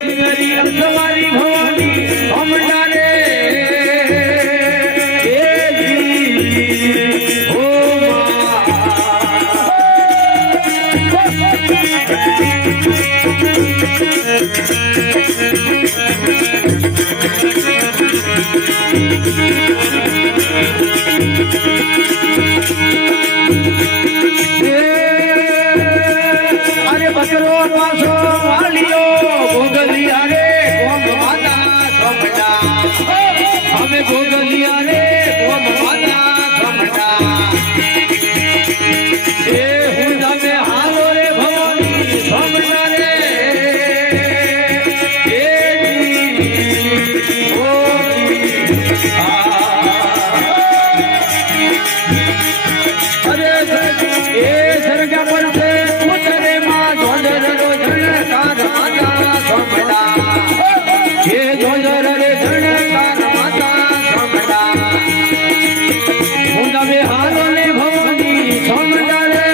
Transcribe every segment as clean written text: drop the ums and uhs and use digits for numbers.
તમારી ભવાની હમણાં રે અરે બકરો પાછો વાલિયો ગોગલિયા રે ગોમ માતા સમડા અમે ગોગલિયા રે ગોમ માતા સમડા એ હું તમે હાલો રે ભવાની સમડા રે એ જી ઓ અરે એ સરગા પર છે ઉતરે માં જોડર રો જણકાર માતા સમડા એ જોડર રે જણકાર માતા સમડા હું તમે હાલો ને ભવાની સમડા રે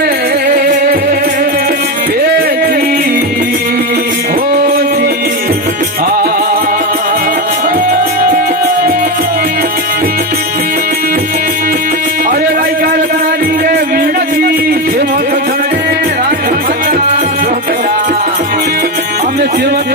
એ જી હો જી અરે રાઈકાર તારી રે વીણતી સેવક ધરણે રાજ માતા સમડા અમે સેવક